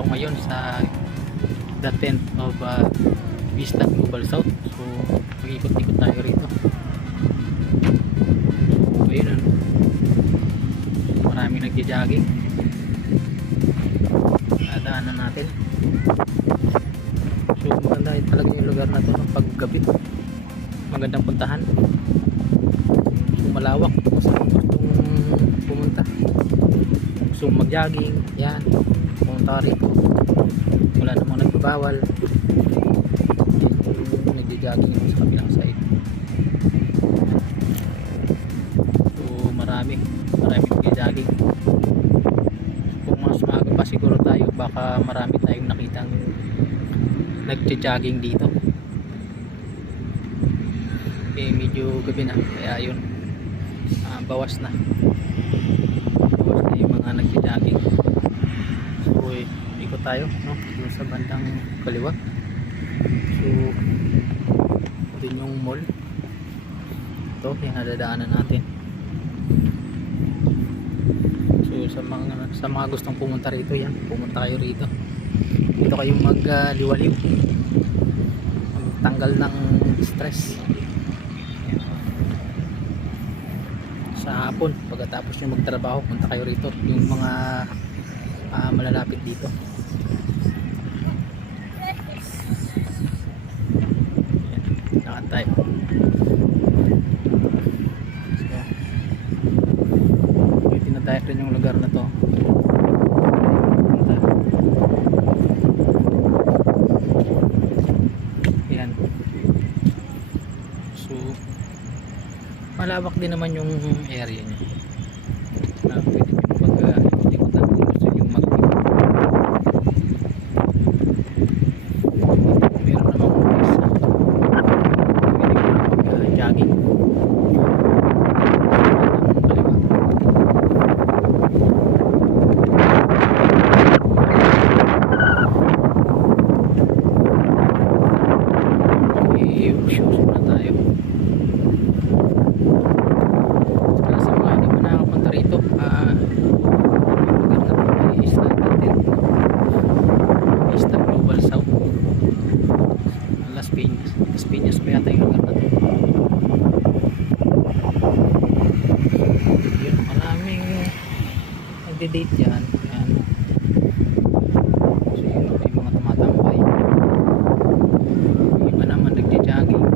ako ngayon sa the tent of Vista Global South. So mag-ikot-ikot tayo rito. So ayun, ano, maraming nagja-jogging. Dadaanan natin. So maganda talaga yung lugar na to ng paggabi. Magandang puntahan. So malawak kung saan gustong pumunta. Gusto mag-jogging, yan, pumunta rito. Wala namang nagbabawal. Yung nagja-jogging yung sa kabilang side. So maraming nagja-jogging. Kung mas maaga pa siguro tayo, baka marami tayong nakitang nagja-jogging dito. Eh medyo gabi na, kaya yun, bawas na yung mga nagja-jogging. So ikot tayo, no, dun sa bandang kaliwa. So dun yung mall. Ito yung nadadaanan natin. So sa mga gustong pumunta rito, yan, pumunta kayo rito. Dito kayo magliwaliw, magtanggal ng stress sa hapon. Pagkatapos nyo magtrabaho, punta kayo rito. Yung mga malalapit dito. Nakantay. So may tinatayak rin yung lugar na to. Yan. So malawak din naman yung area niya. Pwede nyo mag-ikutan kung gusto nyo mag-ikot. Meron namang place na pwede nyo mag-jogging. I-shows muna tayo. Sa mga hindi pa nakapunta rito, Vista Global South, Las Piñas pa yata yung lugar na to. Yun, maraming nagde-date yan. Yan. So yun, may mga tumatambay. Yung iba naman nagja-jogging.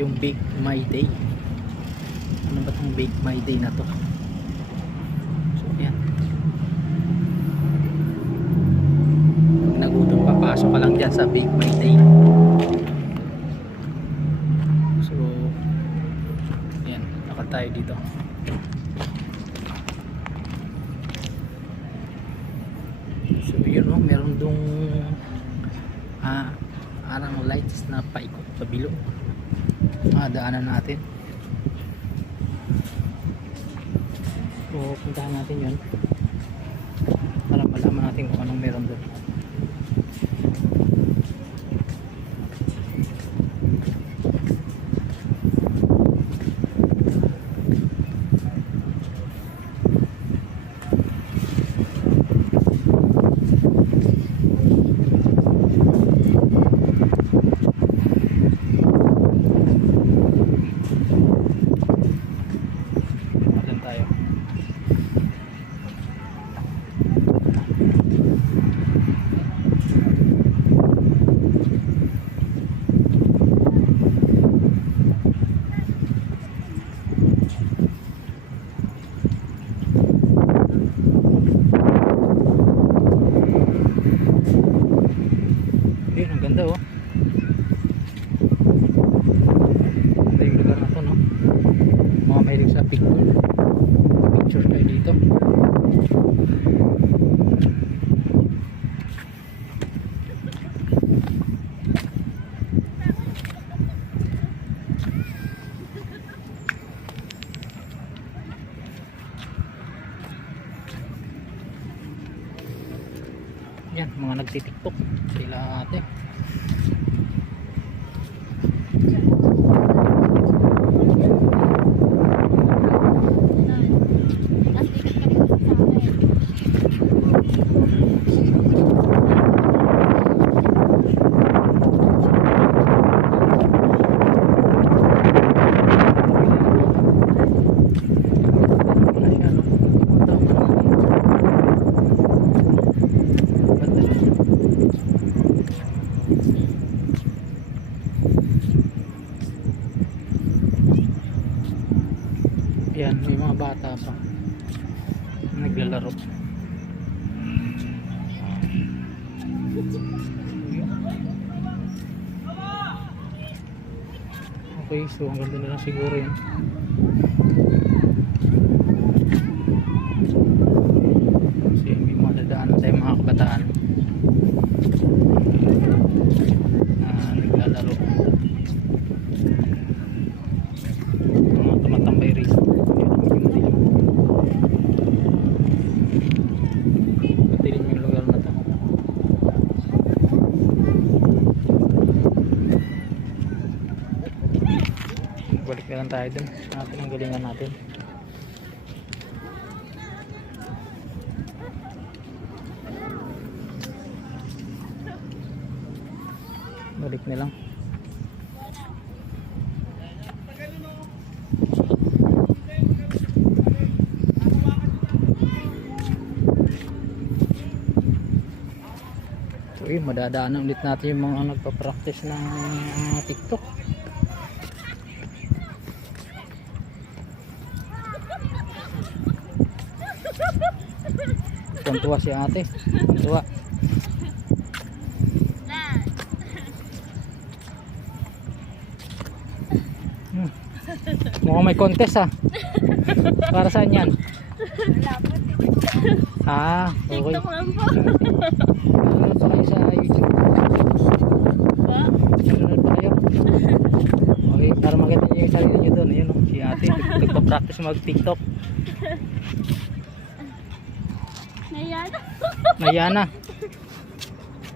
Yung Bake My Day. Ano ba itong Bake My Day na to? So yan, nagutom, papasok ka lang dyan sa Bake My Day. So yan, naka tayo dito. So yun, no, meron dong arang lights na paikot sa bilog. Daanan natin. So puntahan natin yun para malaman natin kung anong meron doon. dito. Yan, mga nagtitiktok sila ate. Yan, may mga bata pa naglalaro. Okay, so ang ganda na lang siguro yan. Kasi may mga dadaan tayo mga kabataan na naglalaro, mga tumatambay rin. Patilin yung lugar na to. Balik na lang tayo dun sa atin ang galingan natin. Balik na lang. Uy, madadaanan ulit natin yung mga nagpa-practice ng TikTok. Tuntua si ate. Tuntua. Mukhang may contest ah. Para saan yan? Ah, okay. TikTok lang po. Nanonood pa kayo sa YouTube? Nanonood pa kayo? Okay, para makita nyo yung sarili nyo doon. Ayun o, si ate nagpa-practice mag-TikTok. Nayana. Nayana.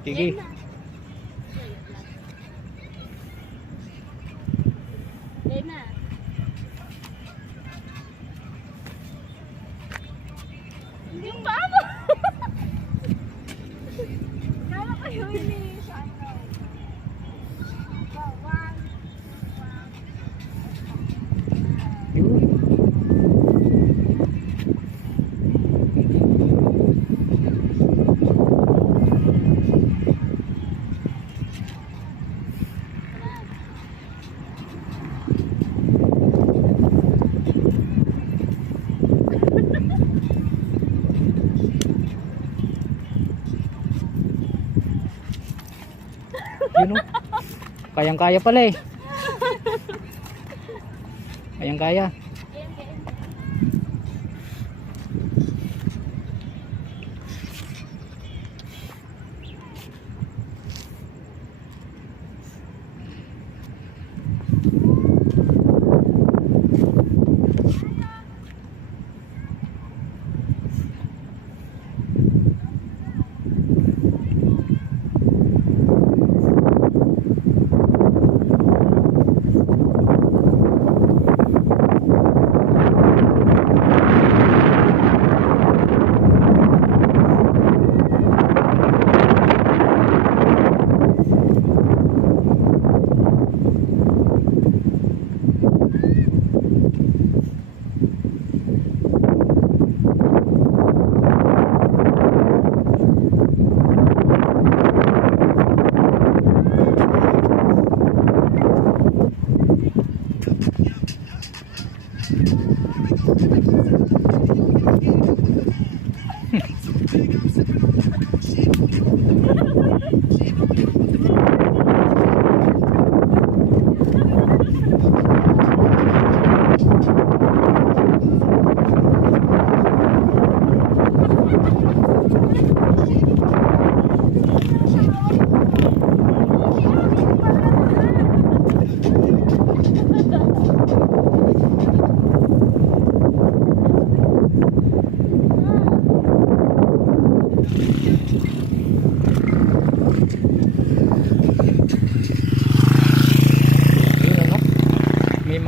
Sige. Lena. Yung paa mo. Kala ko yung ini sa ano. Bawang. Yun. Yun o. Kayang-kaya pala eh. Kayang-kaya.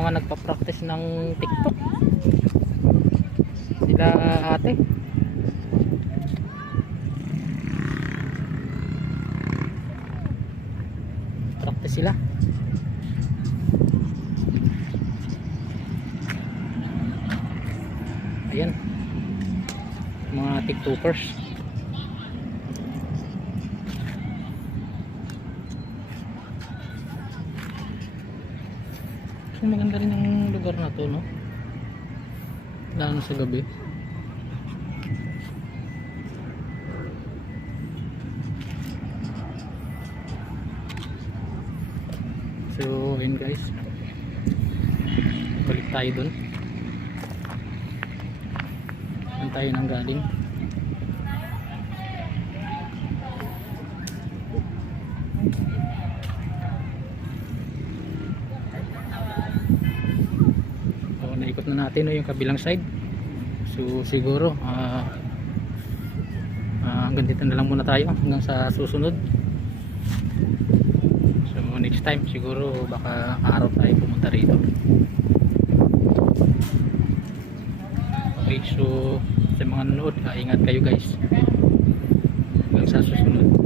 mga nagpa-practice ng TikTok. Sila ate. Practice sila. Ayan. Mga TikTokers. So maganda rin ang lugar na to, no? Lalo na sa gabi. So ayun guys, balik tayo dun. Saan tayo nang galing? So naikot na natin, no, yung kabilang side. So siguro hanggang dito na lang muna tayo hanggang sa susunod. So next time siguro baka araw tayo pumunta rito. Okay, so sa mga nanonood, ingat kayo guys hanggang sa susunod.